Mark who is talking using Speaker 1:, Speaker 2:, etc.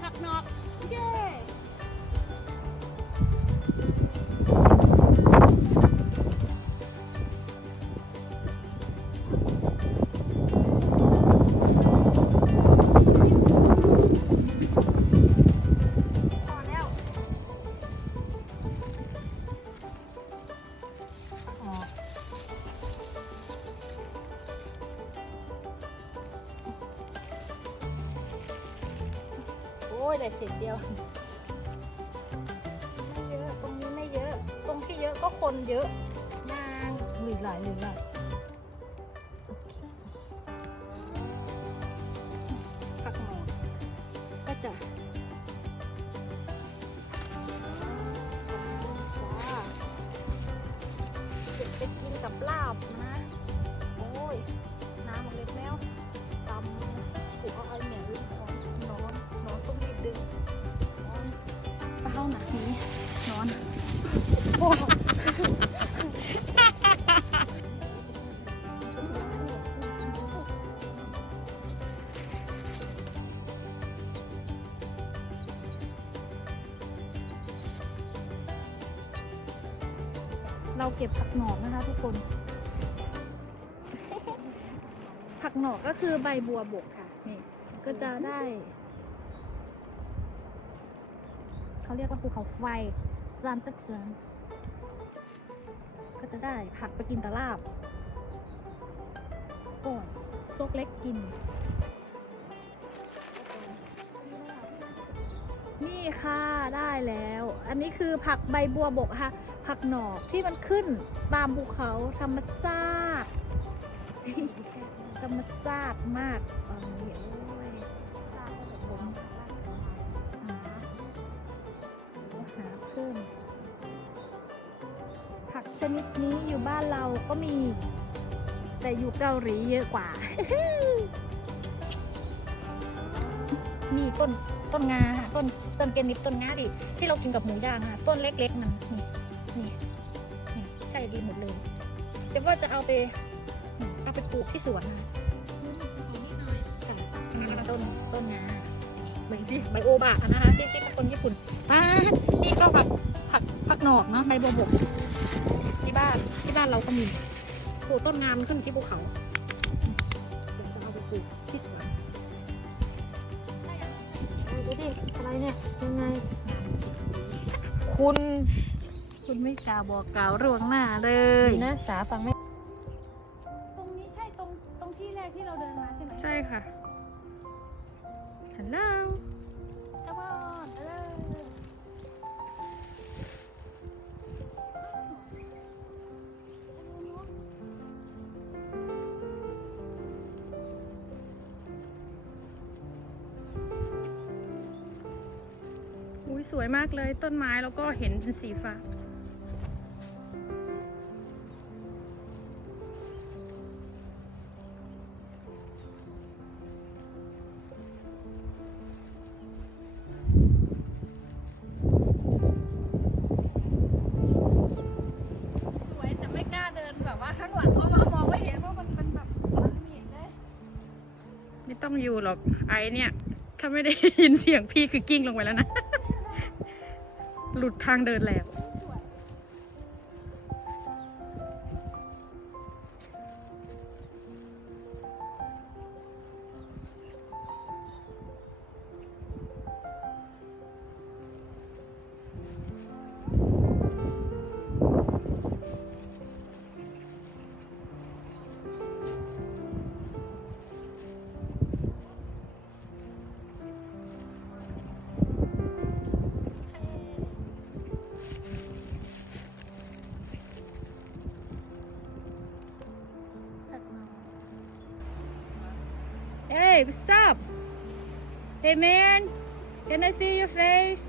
Speaker 1: Knock, knock. Yay! ้ยได้เศษเดียวไม่เยอะตรงนี้ไม่เยอะ ตรงที่เยอะก็คนเยอะนางหรือหลายหรือหลาย เราเก็บผักหนอกนะคะทุกคน ผักหนอกก็คือใบบัวบกค่ะนี่ก็จะได้ เขาเรียกว่าภูเขาไฟซานตักเซินก็จะได้ผักไปกินตะลาบก่อนซกเล็กกิน นี่ค่ะได้แล้ว อันนี้คือผักใบบัวบกค่ะ ผักหนอกที่มันขึ้นตามภูเขาธรรมชาติธรรมชาติมากตอนนี้โอ้ยผมหาหาเพิ่มผักชนิดนี้อยู่บ้านเราก็มี แต่อยู่เกาหลีเยอะกว่า มีต้นต้นงาค่ะต้นต้นเกนิบต้นงาดิ ที่เรากินกับหมูย่างค่ะต้นเล็กๆมันนี่ นี่นี่ใช่ดีหมดเลยจะว่าจะเอาไปเอาไปปลูกที่สวนค่ะค่ะต้นต้นงาใบใบโอบะนะคะที่ที่คนญี่ปุ่นอ่านี่ก็ผักผักผักหนอกเนาะใบบัวบกที่บ้านที่บ้านเราก็มีปลูกต้นงามนขึ้นที่ภูเขาเดี๋ยวจะเอาไปปลูกที่สวนดูดิอะไรเนี่ยยังไงคุณ คุณไม่กล่าวบอกกล่าวร่วงหน้าเลย
Speaker 2: นะสาฟังไม่
Speaker 1: ตรงนี้ใช่ตรงตรงที่แรกที่เราเดินมาใช่ไหม
Speaker 2: ใช่ค่ะฮัลโหล
Speaker 1: Come on เออ
Speaker 2: อุ้ยสวยมากเลยต้นไม้แล้วก็เห็นเป็นสีฟ้า
Speaker 1: ต้อง
Speaker 2: อยู่หรอกไอเนี่ย ถ้าไม่ได้ยินเสียงพี่คือกิ้งลงไปแล้วนะ หลุดทางเดินแล้ว Hey what's up? Hey man. Can I see your face